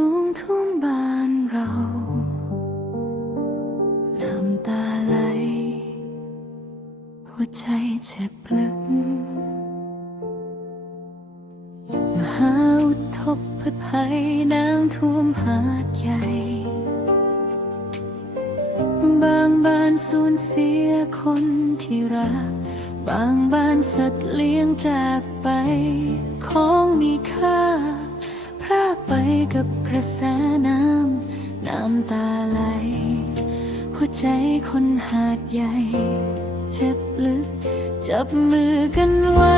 สูงท่วมบ้านเรา น้ำตาไหล หัวใจเจ็บลึก มหาอุทกภัยน้ำท่วมหาดใหญ่ บางบ้านสูญเสียคนที่รัก บางบ้านสัตว์เลี้ยงจากไป ของมีค่า ไปกับกระแสน้ำ น้ำตาไหล หัวใจคนหาดใหญ่ เจ็บลึก จับมือกันไว้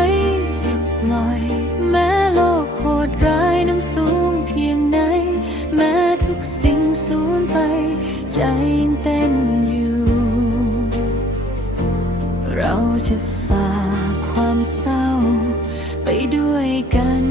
ปล่อย แม้โลกโหดร้ายน้ำสูงเพียงไหน แม้ทุกสิ่งสูญไป ใจยังเต้นอยู่ เราจะฝ่าความเศร้า ไปด้วยกัน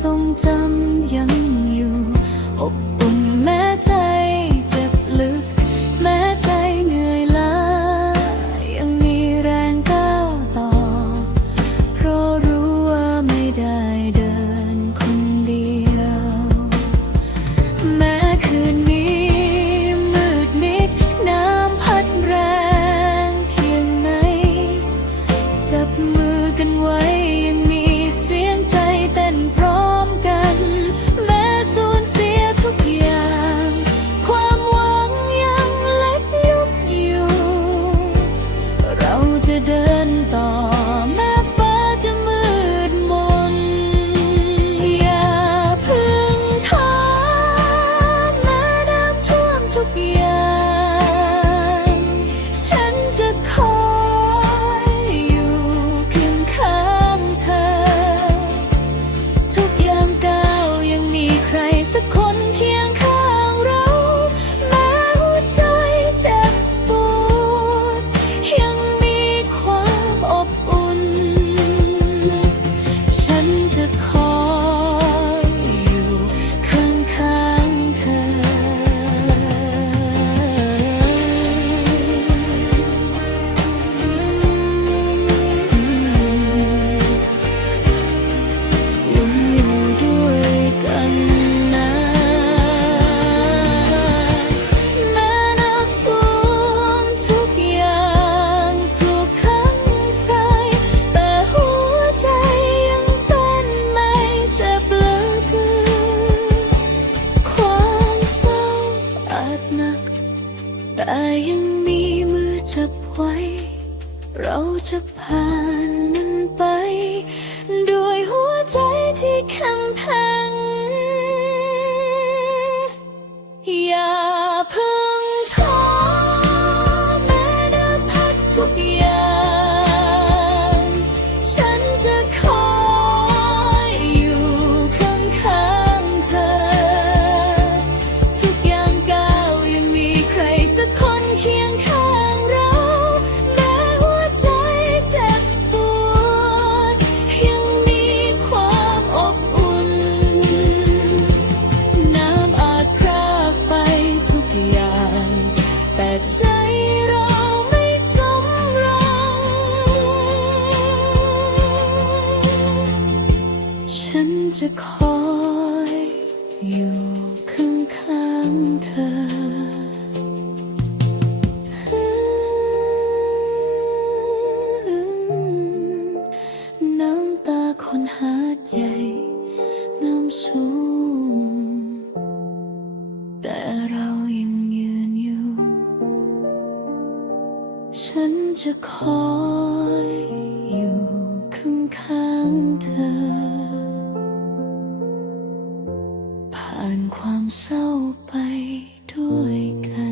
ทรงจำยังอยู่ อบอุ่นแม้ใจ จะบไว้ เราจะผ่านมันไป ด้วยหัวใจที่แข็งแกร่ง ฉันจะคอยอยู่ข้างข้างเธอคนหาดใหญ่น้ำสูง แต่เรายังยืนอยู่ ฉันจะคอย ความเศร้าไปด้วยกัน